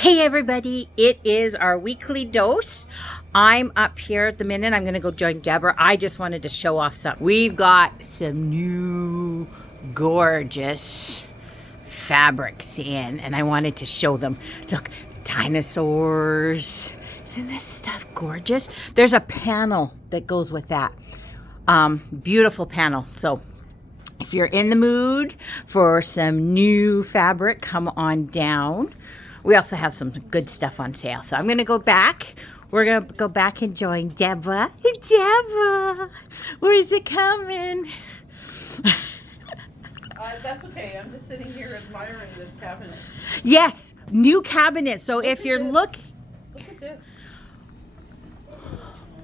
Hey everybody, it is our weekly dose. I'm up here at the minute. I'm going to go join Deborah. I just wanted to show off something. We've got some new gorgeous fabrics in, and I wanted to show them. Look, dinosaurs. Isn't this stuff gorgeous? There's a panel that goes with that. Beautiful panel. So if you're in the mood for some new fabric, come on down. We also have some good stuff on sale. So I'm going to go back. We're going to go back and join Deborah. Deborah, where's it coming? That's okay. I'm just sitting here admiring this cabinet. Yes, new cabinet. So if you're Look at this.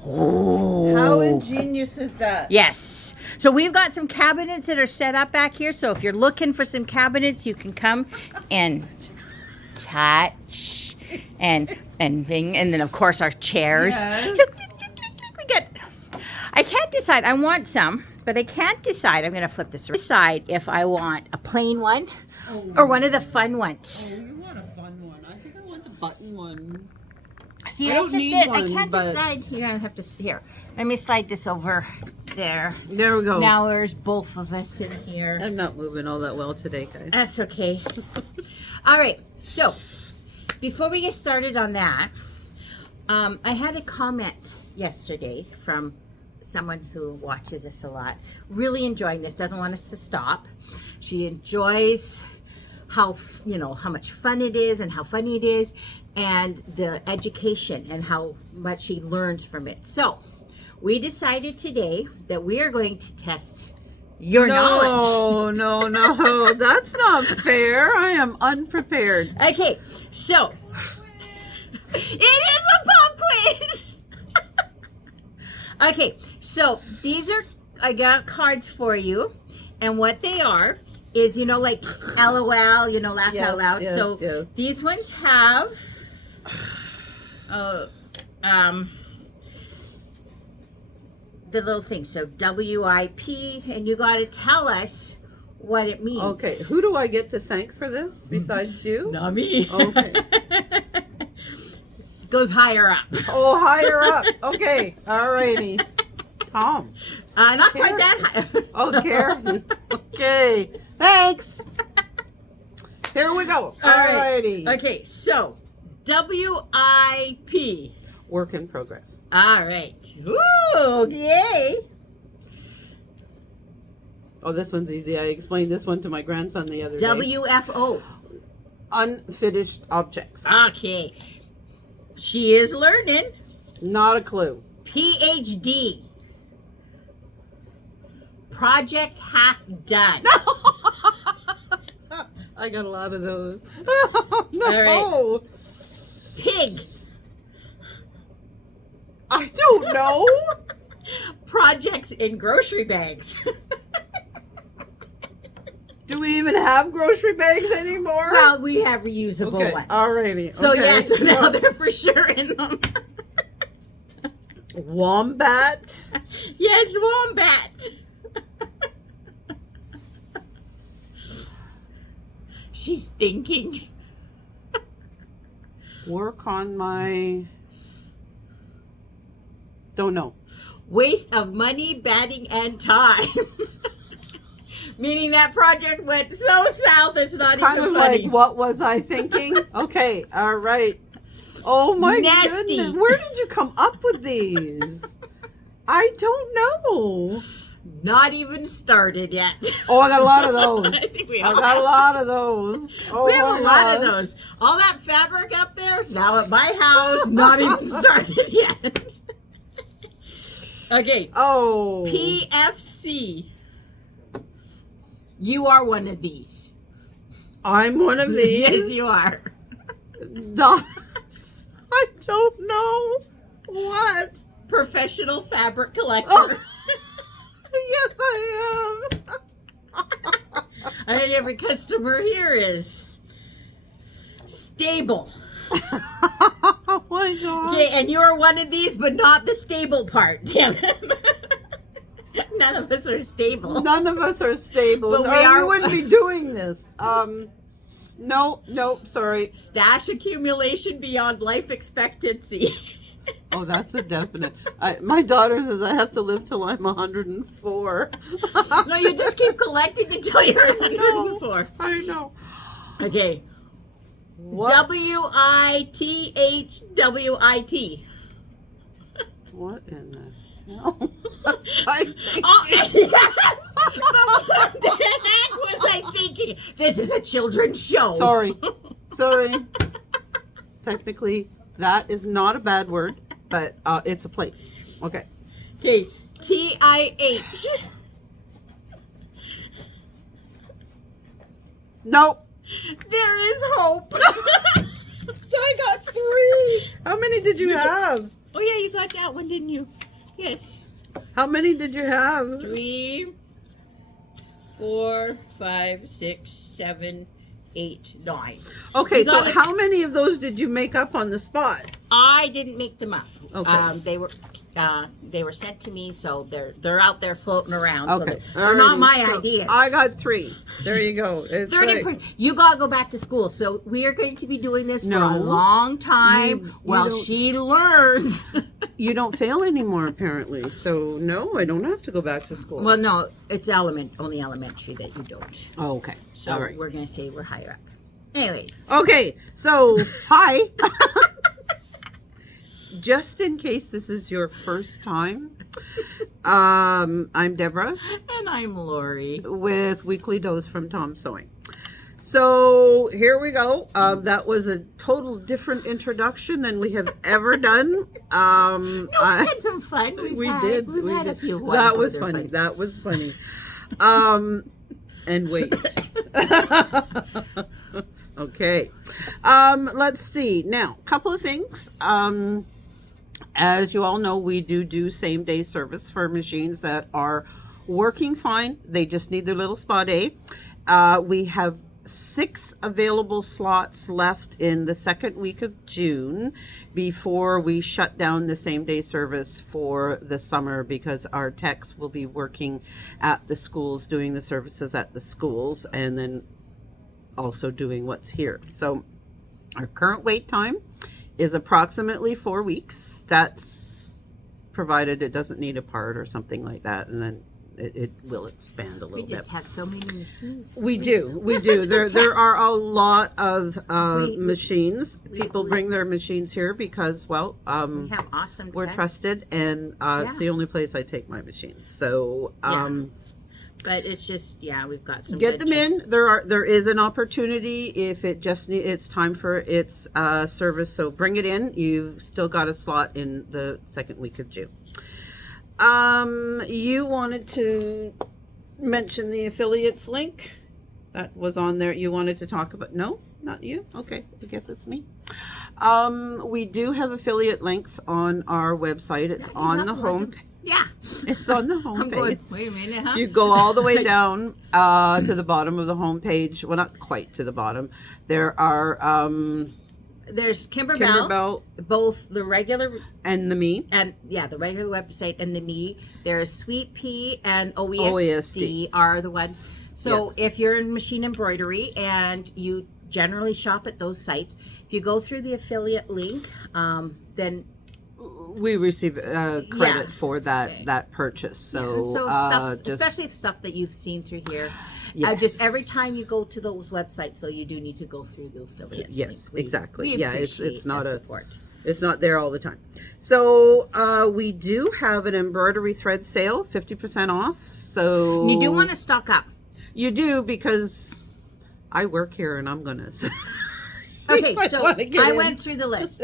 Oh. How ingenious is that? Yes. So we've got some cabinets that are set up back here. So if you're looking for some cabinets, you can come and touch and thing, and then of course our chairs. Yes. We got. I can't decide. I want some, but I can't decide. I'm gonna flip this. Decide if I want a plain one or one of the fun ones. Oh, you want a fun one. I think I want the button one. See, I that's don't just need it. one, I can't but- decide. You're gonna have to here. Let me slide this over there. There we go. Now there's both of us in here. I'm not moving all that well today, guys. That's okay. All right. So before we get started on that, I had a comment yesterday from someone who watches us a lot. Really enjoying this. Doesn't want us to stop. She enjoys how much fun it is and how funny it is, and the education and how much she learns from it. So we decided today that we are going to test your knowledge. No. That's not fair. I am unprepared. Okay, so it is a pop quiz. Okay, so I got cards for you, and what they are is, like LOL, laugh out loud. So these ones have the little thing. So WIP, and you got to tell us what it means. Okay, who do I get to thank for this besides you? Not me. Okay. Goes higher up. Oh, higher up. Okay, alrighty. Tom. Not quite that high. Oh, Carrie. Okay, thanks. Here we go. Alrighty. Okay, so WIP. Work in progress. All right. Ooh, yay. Oh, this one's easy. I explained this one to my grandson the other day. WFO. Unfinished objects. Okay. She is learning. Not a clue. PhD. Project half done. I got a lot of those. No. All right. Pig. I don't know. Projects in grocery bags. Do we even have grocery bags anymore? Well, we have reusable ones. Alrighty. So okay. yeah, so now they're for sure in them. Wombat. Yes, wombat. She's thinking. Work on my... Don't know. Waste of money, batting, and time. Meaning that project went so south, it's not Kind even of funny. like, what was I thinking? Okay, all right. Oh my Nasty. goodness. Where did you come up with these? I don't know. Not even started yet. Oh, I got a lot of those. I think we I all got have. a lot of those. Oh, We have a my lot of God. those. All that fabric up there is now at my house, not even started yet. Okay. Oh. PFC. You are one of these. I'm one of these. Yes, you are. Dots. I don't know. What? Professional fabric collector. Oh. Yes, I am. I think every customer here is stable. Oh my God. Okay, and you're one of these, but not the stable part. Yeah. None of us are stable. None of us are stable. But No, we are- we wouldn't be doing this. No, sorry. Stash accumulation beyond life expectancy. Oh, that's a definite. My daughter says I have to live till I'm 104. No, you just keep collecting until you're 104. I know. Okay. What? WITHWIT. What in the hell? Oh, yes! But what the heck was I thinking? This is a children's show. Sorry. Technically, that is not a bad word, but it's a place. Okay. Okay. TIH. Nope. There is hope. I got 3. How many did you have? Oh yeah, you got that one, didn't you? Yes. How many did you have? 3, 4, 5, 6, 7, 8, 9. Okay, You so got it. how many of those did you make up on the spot? I didn't make them up. Okay. They were sent to me, so they're out there floating around. So Okay. they're not my So ideas. I got 3. There you go. It's 30. right. You gotta go back to school. So we are going to be doing this for No. a long time You while don't- she learns. You don't fail anymore, apparently. So, no, I don't have to go back to school. Well, no, it's only elementary that you don't. Oh, okay. So All right. we're gonna say we're higher up. Anyways, Okay, so, hi. Just in case this is your first time, I'm Deborah and I'm Lori. with Weekly Dose from Tom Sewing. So here we go. That was a total different introduction than we have ever done. We had some fun. We've had a few. That was funny. That was funny. And wait. Okay. Let's see. Now, a couple of things. As you all know, we do same day service for machines that are working fine. They just need their little spa day. We have 6 available slots left in the second week of June before we shut down the same day service for the summer, because our techs will be working at the schools, doing the services at the schools, and then also doing what's here. So our current wait time is approximately 4 weeks. That's provided it doesn't need a part or something like that, and then it will expand a little We just bit. have so many machines. We do. We're such good There techs. are a lot of We- machines. we- People we- bring their machines here because, well, We have awesome. we're techs. trusted, and it's the only place I take my machines. So But it's just we've got some. get good them in. There is an opportunity if it just it's time for its service. So bring it in. You've still got a slot in the second week of June. You wanted to mention the affiliates link that was on there. You wanted to talk about? No, not you. Okay, I guess it's me. We do have affiliate links on our website. It's on the home. Yeah. It's on the home I'm page. going, wait a minute, huh? If you go all the way down to the bottom of the home page, well, not quite to the bottom, there are There's Kimberbell, Kimberbell both the regular and the me. and the regular website and the me. There's Sweet Pea and OESD, OESD. are the ones. So if you're in machine embroidery and you generally shop at those sites, if you go through the affiliate link, then We receive credit for that Okay. that purchase. So, and so stuff, just, especially stuff that you've seen through here. Yes. Just every time you go to those websites, so you do need to go through the affiliates. Yes, link. exactly. We Yeah, it's appreciate not the a- support. it's not there all the time. So we do have an embroidery thread sale, 50% off. So And you do want to stock up. You do, because I work here and I'm gonna. Okay, might so wanna get I in. went through the list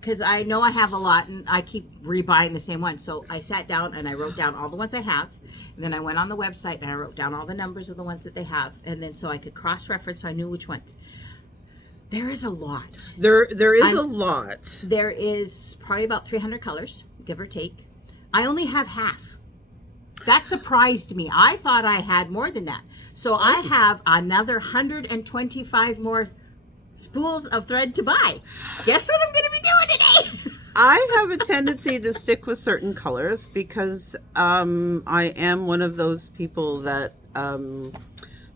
because I know I have a lot and I keep rebuying the same one. So I sat down and I wrote down all the ones I have. And then I went on the website and I wrote down all the numbers of the ones that they have. And then so I could cross-reference so I knew which ones. There is a lot. There is I'm- a lot. There is probably about 300 colors, give or take. I only have half. That surprised me. I thought I had more than that. So I have another 125 more spools of thread to buy. Guess what I'm going to be doing today? I have a tendency to stick with certain colors because I am one of those people that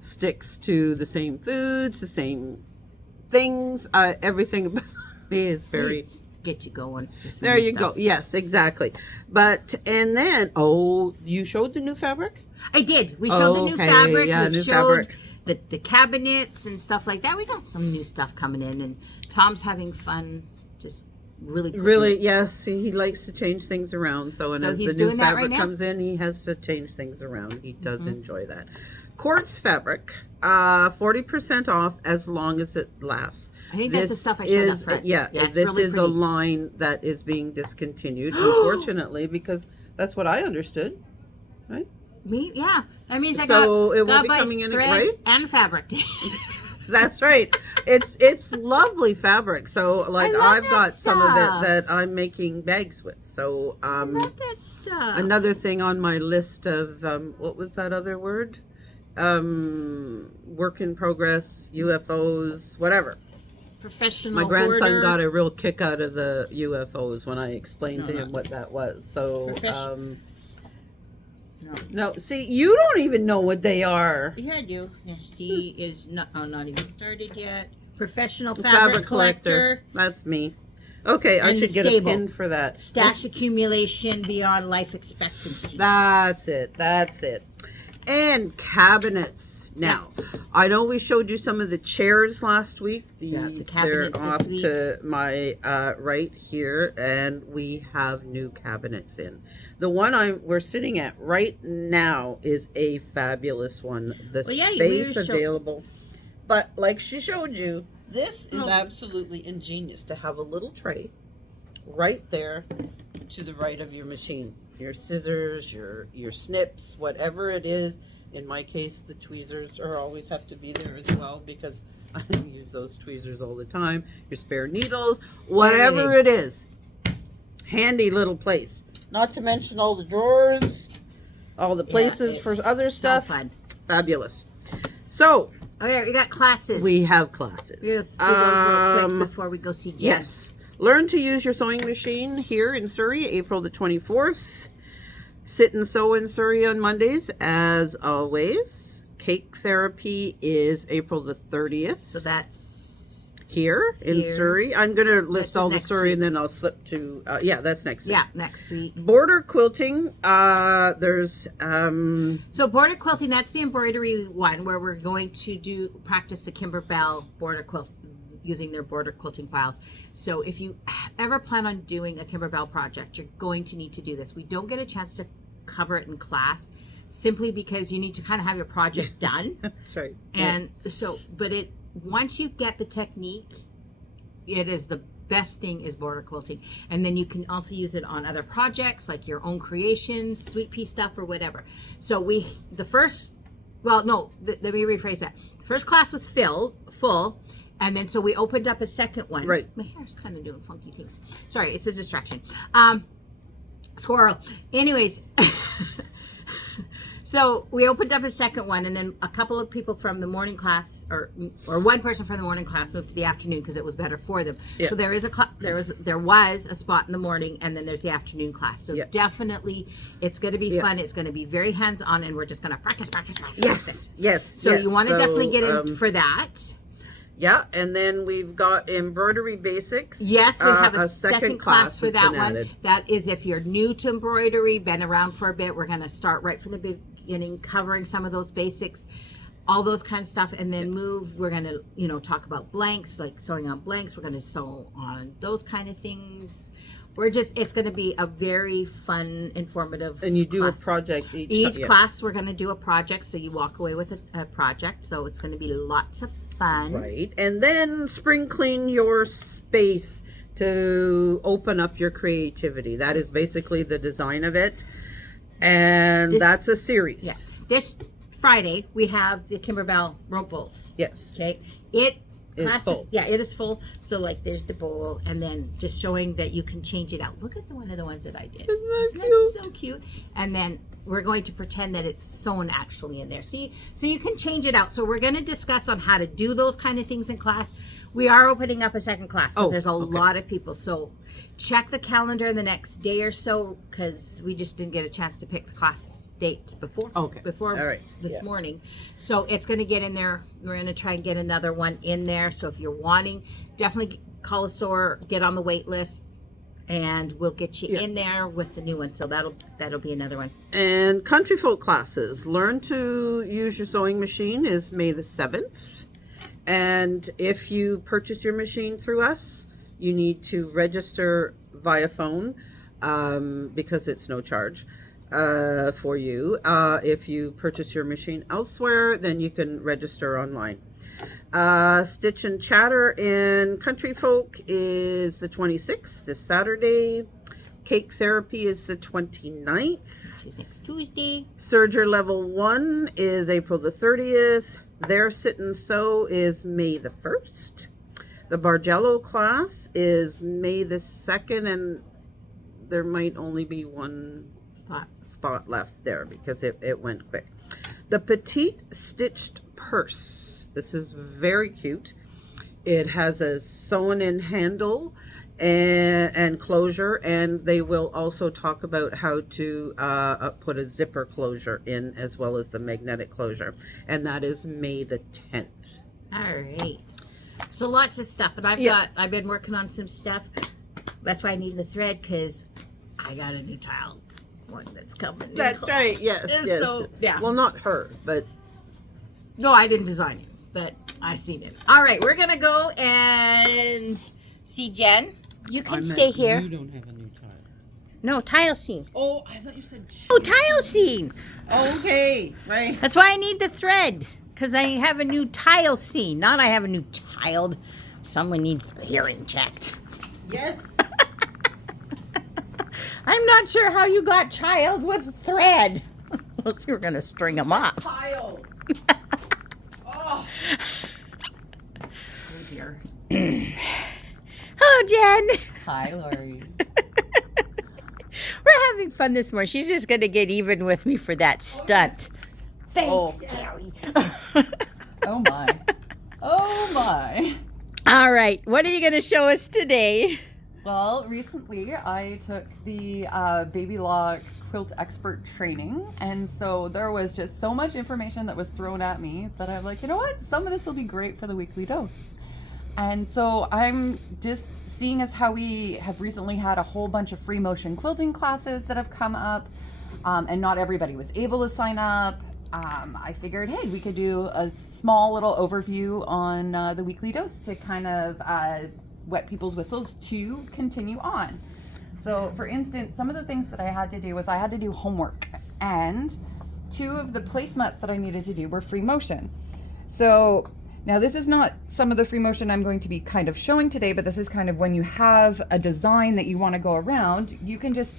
sticks to the same foods, the same things. Everything about me is very. Get you going. with some There new you stuff. go. Yes, exactly. But and then you showed the new fabric. I did. We showed the new Okay, fabric. yeah, We new showed fabric. the cabinets and stuff like that. We got some new stuff coming in, and Tom's having fun. Just really, Really, yes, he likes to change things around. So, and So as he's the new doing that right fabric now? comes in, he has to change things around. He does enjoy that. Quartz fabric, 40% off as long as it lasts. I think that's the stuff I showed up front. Yeah, it's this really is a pretty. line that is being discontinued, unfortunately, because that's what I understood, right? Me, yeah. That means I So it will got be by coming in, thread right? and fabric. That's right. It's lovely fabric. So like love I've that got some of stuff. it that I'm making bags with. So I love that stuff. another thing on my list of what was that other word? Work in progress, UFOs, whatever. Professional My grandson hoarder. got a real kick out of the UFOs when I explained to No, him what that was. So No. no, see, you don't even know what they are. Yeah, I do. Yes, D is not even started yet. Professional fabric collector. That's me. Okay, I And should the get stable. a pin for that. Stash accumulation beyond life expectancy. That's it. That's it. And cabinets. Now, I know we showed you some of the chairs last week. The They're cabinets off this week. to my right here, and we have new cabinets in. The one we're sitting at right now is a fabulous one. The Well, yeah, space we were available. But like she showed you, this is No. absolutely ingenious to have a little tray right there to the right of your machine. Your scissors, your snips, whatever it is. In my case, the tweezers always have to be there as well because I use those tweezers all the time. Your spare needles, whatever it is. Handy little place. Not to mention all the drawers, all the places it's for other so stuff. fun. Fabulous. So, Okay, we got classes. we have classes. We're gonna see those real quick before we go see Jen. Yes. Learn to use your sewing machine here in Surrey, April the 24th. Sit and sew in Surrey on Mondays, as always. Cake therapy is April the 30th. So that's Here in Here. Surrey. I'm going to This list is all the next Surrey week. and then I'll slip to, that's next week. next week. Border quilting, there's, So border quilting, that's the embroidery one where we're going to practice the Kimberbell border quilt using their border quilting files. So if you ever plan on doing a Kimberbell project, you're going to need to do this. We don't get a chance to cover it in class simply because you need to kind of have your project done. that's right. And so, but once you get the technique, it is the best thing is border quilting. And then you can also use it on other projects like your own creations, sweet pea stuff or whatever. So let me rephrase that. The first class was full. And then so we opened up a second one. Right. My hair's kind of doing funky things. Sorry, it's a distraction. Squirrel. Anyways, so we opened up a second one, and then a couple of people from the morning class, or one person from the morning class, moved to the afternoon because it was better for them. Yeah. So there was a spot in the morning, and then there's the afternoon class. So definitely, it's going to be fun. It's going to be very hands on, and we're just going to practice. Yes. So you want to definitely get in for that. Yeah, and then we've got embroidery basics. Yes, we have a second class for has that been one. added. That is if you're new to embroidery, been around for a bit, we're going to start right from the beginning, covering some of those basics, all those kind of stuff, and then we're going to, talk about blanks, like sewing on blanks. We're going to sew on those kind of things. It's going to be a very fun, informative And you do class. a project each Each class, we're going to do a project, so you walk away with a project. So it's going to be lots of fun. Right. And then spring clean your space to open up your creativity. That is basically the design of it. And that's a series. Yeah. This Friday, we have the Kimberbell rope bowls. Yes. Okay. Full. Yeah, it is full. So like there's the bowl, and then just showing that you can change it out. Look at one of the ones that I did. Isn't that Isn't that so cute? And then we're going to pretend that it's sewn actually in there. See, so you can change it out. So we're going to discuss on how to do those kind of things in class. We are opening up a second class because there's a lot of people. So check the calendar in the next day or so, because we just didn't get a chance to pick the class dates before All right. this morning. So it's going to get in there. We're going to try and get another one in there. So if you're wanting, definitely call the store, get on the wait list, and we'll get you in there with the new one. So that'll be another one. And country folk classes, learn to use your sewing machine, is May the 7th. And if you purchase your machine through us, you need to register via phone, because it's no charge for you. If you purchase your machine elsewhere, then you can register online. Stitch and Chatter in Country Folk is the 26th, this Saturday. Cake Therapy is the 29th. Which is next Tuesday. Serger Level 1 is April the 30th. Their Sit and Sew is May the 1st. The Bargello class is May the 2nd, and there might only be one spot left there because it went quick. The Petite Stitched Purse. This is very cute. It has a sewn-in handle and closure, and they will also talk about how to put a zipper closure in, as well as the magnetic closure, and that is May the 10th. All right. So lots of stuff, and I've been working on some stuff. That's why I need the thread, because I got a new tile one that's coming. That's right. Yes. Yes. So yeah. Well, not her, but no, I didn't design it, but I seen it. All right, we're gonna go and see Jen. You can stay here. You don't have a new tile. No, tile scene. oh, I thought you said. Oh, tile scene. Okay, right. That's why I need the thread, because I have a new tile scene. Not I have a new child. Someone needs their hearing checked. Yes. I'm not sure how you got child with thread. Unless you were going to string them up. Tile. Oh. Oh dear. Hello, Jen. Hi, Lori. We're having fun this morning. She's just going to get even with me for that stunt. Thanks, Oh. Gary. Oh my. Oh my. All right. What are you going to show us today? Well, recently I took the Baby Lock Quilt Expert training, and so there was just so much information that was thrown at me that I'm like, you know what? Some of this will be great for the weekly dose. And so I'm just seeing as how we have recently had a whole bunch of free motion quilting classes that have come up, and not everybody was able to sign up. I figured, hey, we could do a small little overview on the weekly dose to kind of wet people's whistles to continue on. So for instance, some of the things that I had to do was I had to do homework, and two of the placemats that I needed to do were free motion. So now this is not some of the free motion I'm going to be kind of showing today, but this is kind of when you have a design that you want to go around, you can just,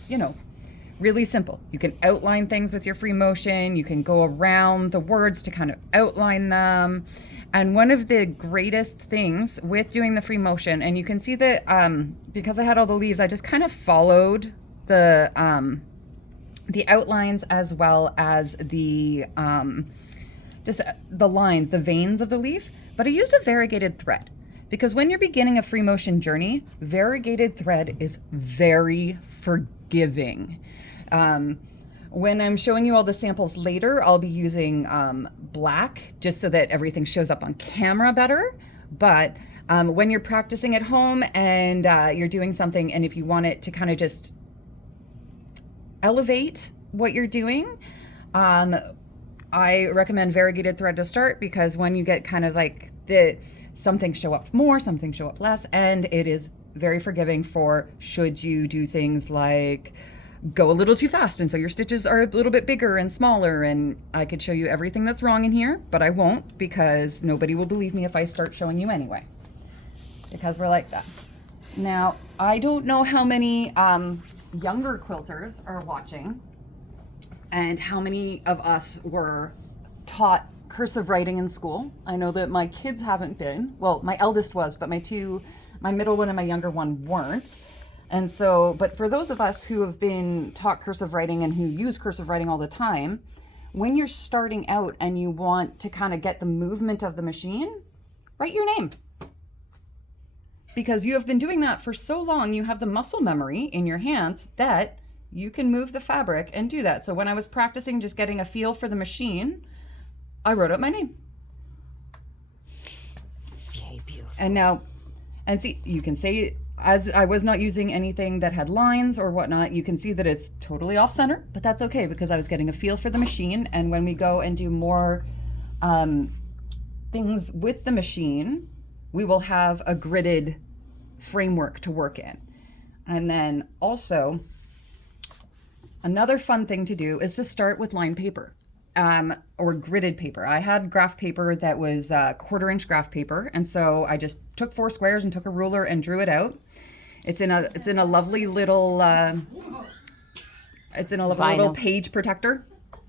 really simple. You can outline things with your free motion. You can go around the words to kind of outline them. And one of the greatest things with doing the free motion, and you can see that because I had all the leaves, I just kind of followed the outlines as well as the just the lines, the veins of the leaf. But I used a variegated thread because when you're beginning a free motion journey, variegated thread is very forgiving. When I'm showing you all the samples later, I'll be using black just so that everything shows up on camera better. But when you're practicing at home and you're doing something, and if you want it to kind of just elevate what you're doing, I recommend variegated thread to start, because when you get kind of like some things show up more, some things show up less, and it is very forgiving for should you do things like go a little too fast, and so your stitches are a little bit bigger and smaller, and I could show you everything that's wrong in here, but I won't, because nobody will believe me if I start showing you anyway, because we're like that. Now, I don't know how many younger quilters are watching, and how many of us were taught cursive writing in school. I know that my kids haven't been. Well, my eldest was, but my middle one and my younger one weren't. And so, but for those of us who have been taught cursive writing and who use cursive writing all the time, when you're starting out and you want to kind of get the movement of the machine, write your name. Because you have been doing that for so long, you have the muscle memory in your hands that you can move the fabric and do that. So when I was practicing just getting a feel for the machine, I wrote out my name. Very beautiful. And now, and see, you can say, as I was not using anything that had lines or whatnot, you can see that it's totally off center, but that's okay because I was getting a feel for the machine. And when we go and do more things with the machine, we will have a gridded framework to work in. And then also, another fun thing to do is to start with lined paper. Or gridded paper. I had graph paper that was 1/4 inch graph paper, and so I just took 4 squares and took a ruler and drew it out. It's in a lovely little little page protector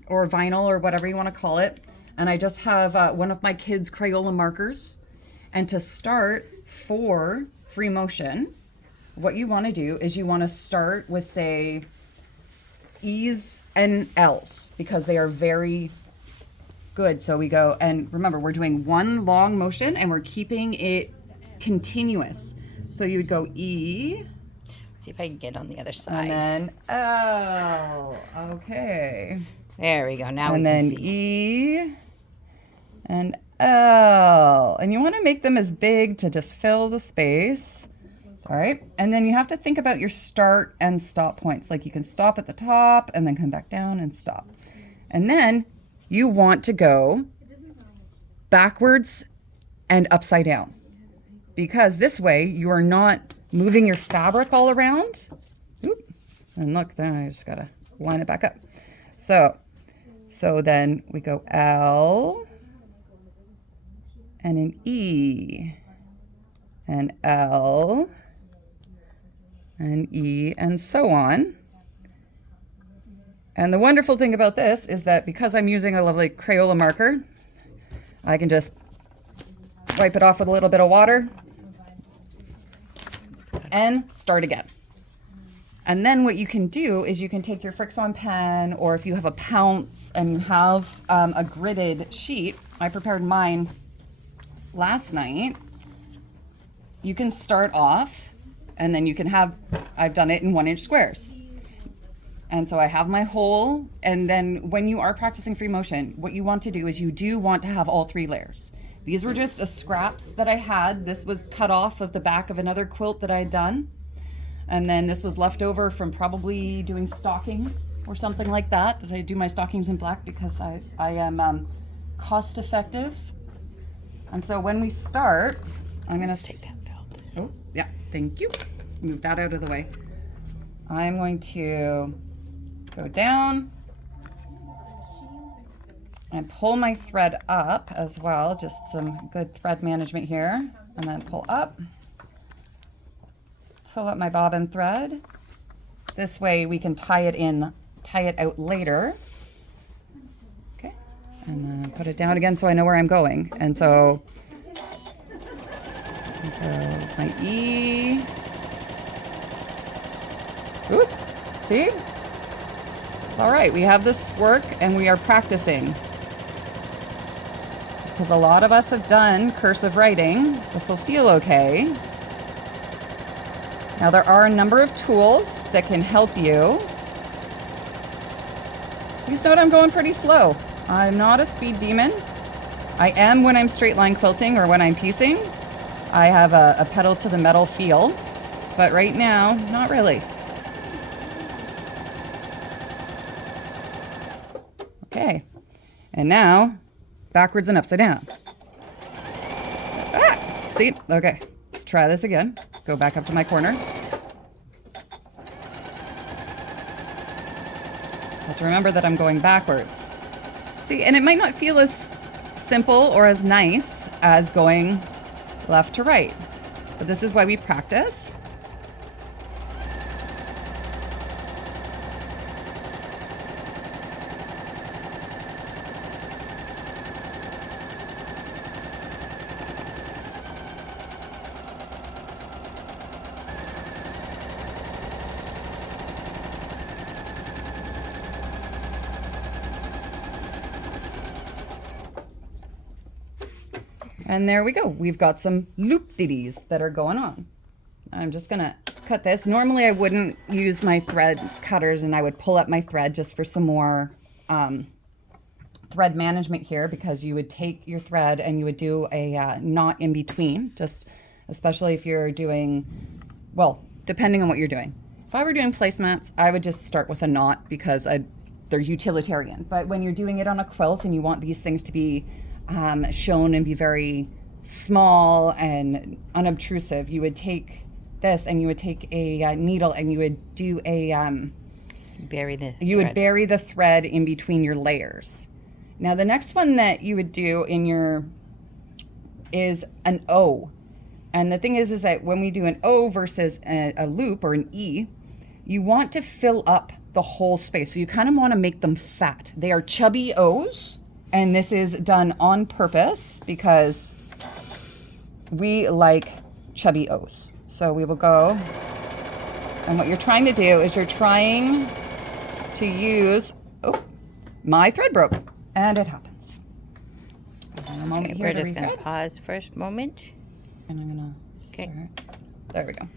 or vinyl or whatever you want to call it. And I just have one of my kids' Crayola markers. And to start for free motion, what you want to do is you want to start with, say, E's and L's because they are very good. So we go, and remember, we're doing one long motion and we're keeping it continuous. So you would go E. See if I can get on the other side. And then L. Okay. There we go. Now And we can then see. E and L. And you want to make them as big to just fill the space. All right. And then you have to think about your start and stop points. Like you can stop at the top and then come back down and stop. And then you want to go backwards and upside down. Because this way you are not moving your fabric all around. Oop. And look, then I just got to line it back up. So then we go L and an E and L and E and so on. And the wonderful thing about this is that because I'm using a lovely Crayola marker, I can just wipe it off with a little bit of water and start again. And then what you can do is you can take your Fixon pen, or if you have a Pounce and you have a gridded sheet, I prepared mine last night. You can start off and then you can have, I've done it in 1 inch squares. And so I have my hole, and then when you are practicing free motion, what you want to do is you do want to have all 3 layers. These were just scraps that I had. This was cut off of the back of another quilt that I had done. And then this was left over from probably doing stockings or something like that. But I do my stockings in black because I am cost effective. And so when we start, I'm going to take that belt. Oh, yeah, thank you. Move that out of the way. I'm going to go down and pull my thread up as well. Just some good thread management here. And then pull up. Pull up my bobbin thread. This way we can tie it out later. Okay. And then put it down again so I know where I'm going. And so my E. Oop, see? All right, we have this work and we are practicing. Because a lot of us have done cursive writing. This will feel okay. Now there are a number of tools that can help you. Please note I'm going pretty slow. I'm not a speed demon. I am when I'm straight line quilting or when I'm piecing. I have a pedal to the metal feel, but right now, not really. Okay, and now backwards and upside down. Ah, see, okay, let's try this again. Go back up to my corner. Have to remember that I'm going backwards. See, and it might not feel as simple or as nice as going left to right, but this is why we practice. And there we go. We've got some loop-de-dees that are going on. I'm just gonna cut this. Normally I wouldn't use my thread cutters and I would pull up my thread just for some more thread management here, because you would take your thread and you would do a knot in between, just especially if you're doing, well, depending on what you're doing. If I were doing placemats, I would just start with a knot because they're utilitarian. But when you're doing it on a quilt and you want these things to be shown and be very small and unobtrusive, you would take this and you would take a needle and you would do a bury the thread in between your layers. Now the next one that you would do is an O. And the thing is that when we do an O versus a loop or an E, you want to fill up the whole space. So you kind of want to make them fat. They are chubby O's, and this is done on purpose because we like chubby O's. So we will go, and what you're trying to do is you're trying to use, oh, my thread broke, and it happens. Okay, we're just going to pause for a moment. And I'm gonna start. There we go.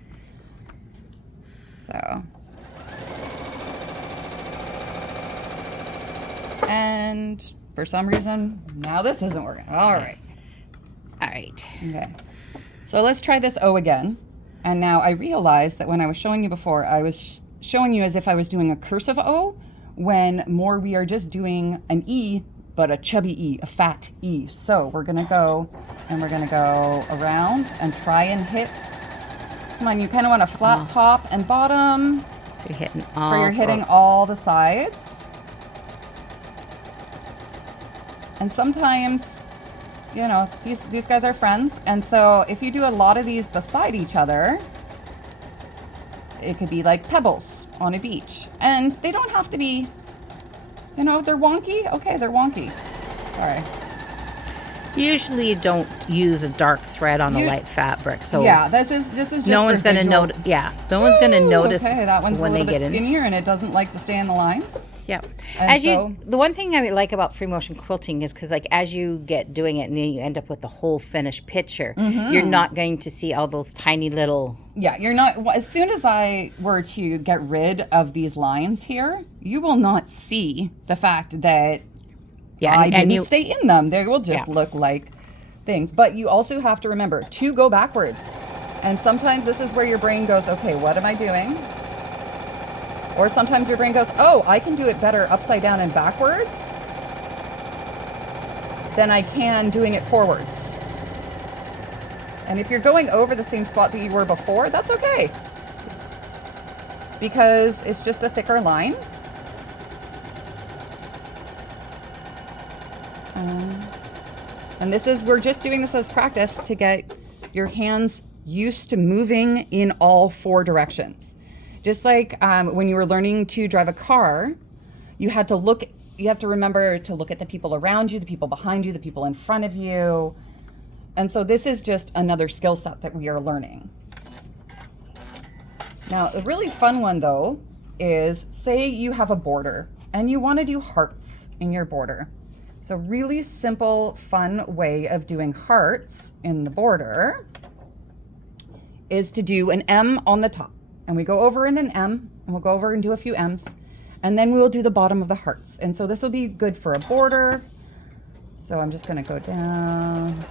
So, and for some reason, now this isn't working. All right. All right. Okay. So let's try this O again. And now I realized that when I was showing you before, I was showing you as if I was doing a cursive O, when more we are just doing an E, but a chubby E, a fat E. So we're gonna go and we're gonna go around and try and hit. Come on, you kind of want a flat top and bottom. So you're hitting all the sides. And sometimes, you know, these guys are friends. And so if you do a lot of these beside each other, it could be like pebbles on a beach. And they don't have to be, you know, they're wonky. Okay, they're wonky. Sorry. Usually you don't use a dark thread on a light fabric. So yeah, this is just no one's going to notice. Yeah, no one's going to notice. Okay, that one's when a little they get bit skinnier and it doesn't like to stay in the lines. Yeah. And the one thing I like about free motion quilting is because, like, as you get doing it and then you end up with the whole finished picture, you're not going to see all those tiny little. Yeah, you're not. As soon as I were to get rid of these lines here, you will not see the fact that I didn't stay in them. They will just look like things. But you also have to remember to go backwards. And sometimes this is where your brain goes, okay, what am I doing? Or sometimes your brain goes, oh, I can do it better upside down and backwards than I can doing it forwards. And if you're going over the same spot that you were before, that's okay. Because it's just a thicker line. And we're just doing this as practice to get your hands used to moving in all four directions. Just like when you were learning to drive a car, you have to remember to look at the people around you, the people behind you, the people in front of you. And so this is just another skill set that we are learning. Now, a really fun one though is, say you have a border and you want to do hearts in your border. So really simple, fun way of doing hearts in the border is to do an M on the top. And we go over in an M, and we'll go over and do a few M's, and then we will do the bottom of the hearts. And so this will be good for a border. So I'm just gonna go down.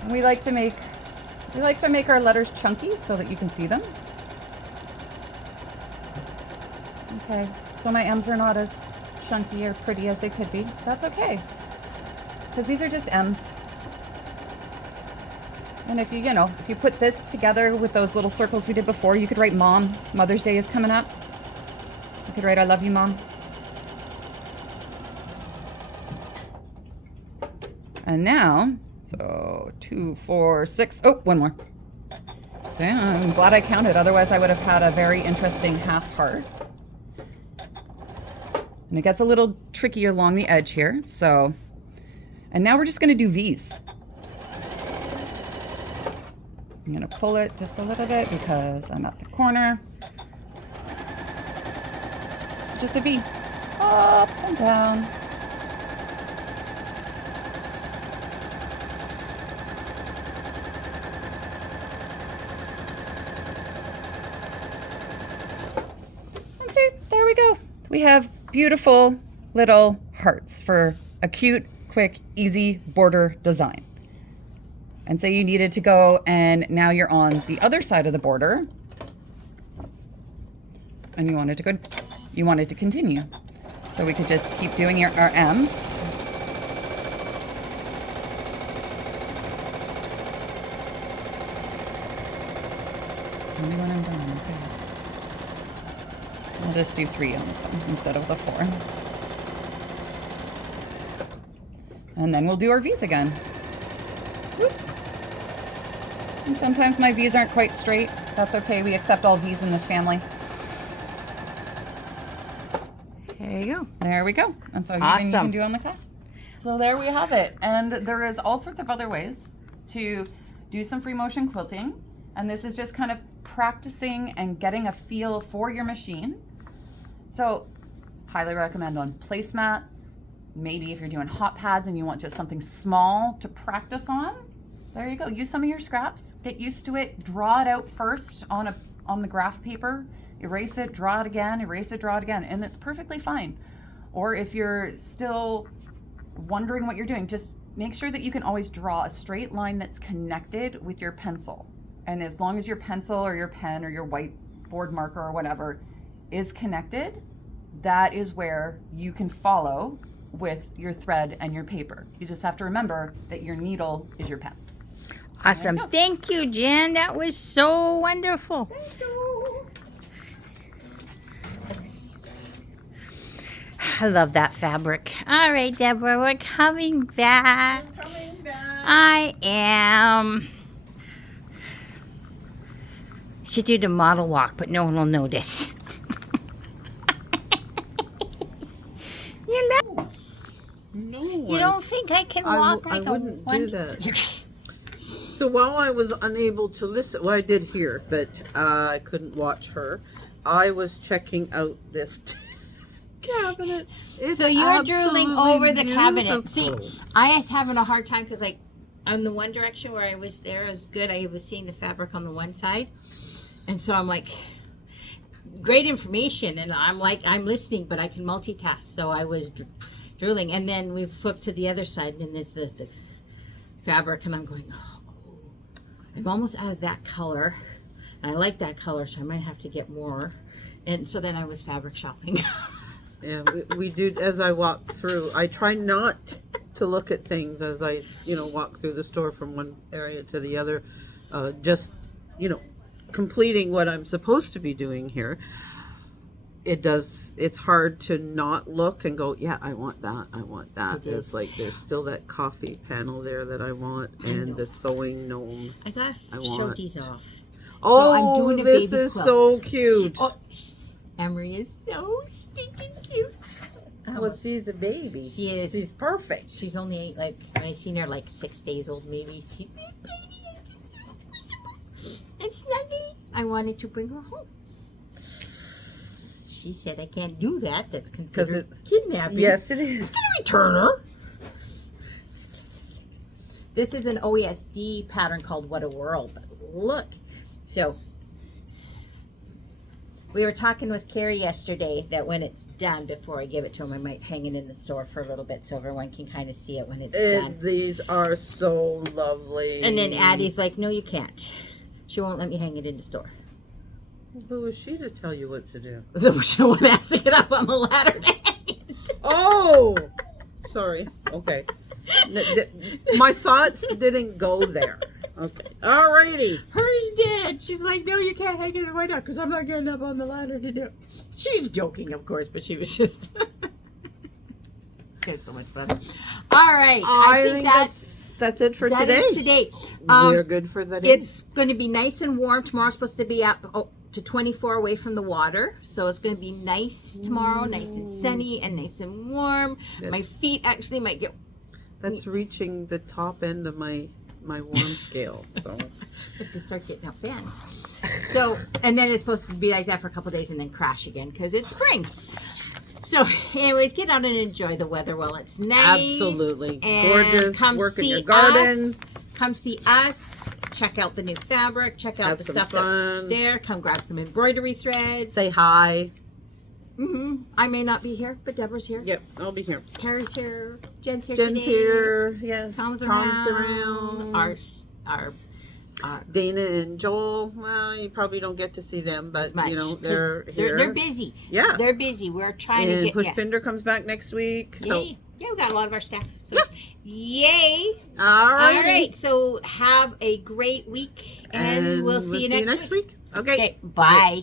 And we like to make our letters chunky so that you can see them. Okay, so my M's are not as chunky or pretty as they could be. That's okay, because these are just M's. And if you put this together with those little circles we did before, you could write Mom. Mother's Day is coming up. You could write I love you, Mom. And now, so 2, 4, 6. Oh, one more. So I'm glad I counted. Otherwise, I would have had a very interesting half heart. And it gets a little trickier along the edge here. So, and now we're just going to do V's. I'm going to pull it just a little bit because I'm at the corner. So just a V. Up and down. go. We have beautiful little hearts for a cute, quick, easy border design. And so you needed to go, and now you're on the other side of the border, and you wanted to continue. So we could just keep doing our M's. Tell me when I'm done, okay. I'll just do 3 on this one instead of the 4. And then we'll do our V's again. Whoop. And sometimes my V's aren't quite straight. That's okay. We accept all V's in this family. There you go. There we go. And so Awesome. you can do on the class. So there we have it. And there is all sorts of other ways to do some free motion quilting. And this is just kind of practicing and getting a feel for your machine. So highly recommend on placemats. Maybe if you're doing hot pads and you want just something small to practice on, there you go. Use some of your scraps. Get used to it. Draw it out first on the graph paper. Erase it, draw it again, erase it, draw it again, and it's perfectly fine. Or if you're still wondering what you're doing, just make sure that you can always draw a straight line that's connected with your pencil. And as long as your pencil or your pen or your whiteboard marker or whatever is connected, that is where you can follow with your thread and your paper. You just have to remember that your needle is your pen. Awesome. Thank you, Jen. That was so wonderful. Thank you. I love that fabric. All right, Deborah, we're coming back. We're coming back. I am. I should do the model walk, but no one will notice. You know, No, you don't think I can walk like I wouldn't a do that. So while I was unable to listen, well, I did hear, but I couldn't watch her. I was checking out this cabinet. It's So you're drooling over the absolutely cabinet. See, beautiful. I was having a hard time because, like, on the one direction where I was there, it was good. I was seeing the fabric on the one side. And so I'm like, great information. And I'm like, I'm listening, but I can multitask. So I was drooling. And then we flipped to the other side, and there's the fabric. And I'm going, oh, I'm almost out of that color. And I like that color, so I might have to get more. And so then I was fabric shopping. Yeah, we do. As I walk through, I try not to look at things as I, walk through the store from one area to the other. Just, completing what I'm supposed to be doing here. It's hard to not look and go, yeah, I want that. I want that. It's like there's still that coffee panel there that I want, and the sewing gnome. I gotta show want. these off. Oh, I'm doing a this baby is quilt. so cute. Oh, Emery is so stinking cute. Well, she's a baby. She is. She's perfect. She's only like, when I seen her, like 6 days old, maybe. She's tiny and snuggly. I wanted to bring her home. She said, I can't do that. That's considered kidnapping. Yes, it is. Just gonna return her. This is an OESD pattern called What a World. Look. So, we were talking with Carrie yesterday that when it's done, before I give it to him, I might hang it in the store for a little bit so everyone can kind of see it when it's done. These are so lovely. And then Addie's like, no, you can't. She won't let me hang it in the store. Who was she to tell you what to do? Someone has to get up on the ladder. Oh! Sorry. Okay. My thoughts didn't go there. Okay. Alrighty. Hers did. She's like, no, you can't hang it right now because I'm not getting up on the ladder to do it. She's joking, of course, but she was just... It's so much fun. All right. I think that's it for that today. is today. We're good for the day. It's going to be nice and warm. Tomorrow's supposed to be up to 24 away from the water. So it's going to be nice tomorrow, nice and sunny and nice and warm. My feet actually might get... That's reaching the top end of my warm scale. So I have to start getting out fans. So, and then it's supposed to be like that for a couple days and then crash again because it's spring. So, anyways, get out and enjoy the weather while it's nice. Absolutely. And Gorgeous. come Work in see your garden. us. Come see us. Check out the new fabric. Check out Have the some stuff fun. that's there. Come grab some embroidery threads. say hi. I may not be here, but Deborah's here. Yep, I'll be here. Kara's here. Jen's here Jen's today. here. Yes. Tom's around. Our Dana and Joel. Well, you probably don't get to see them, but much, you know 'cause they're here. They're busy. Yeah. They're busy. We're trying And to get Pushpinder comes back next week. So Yay. Yeah, we got a lot of our staff. So yay. all All right. right. So have a great week and we'll see you next week. Okay. Okay. Bye.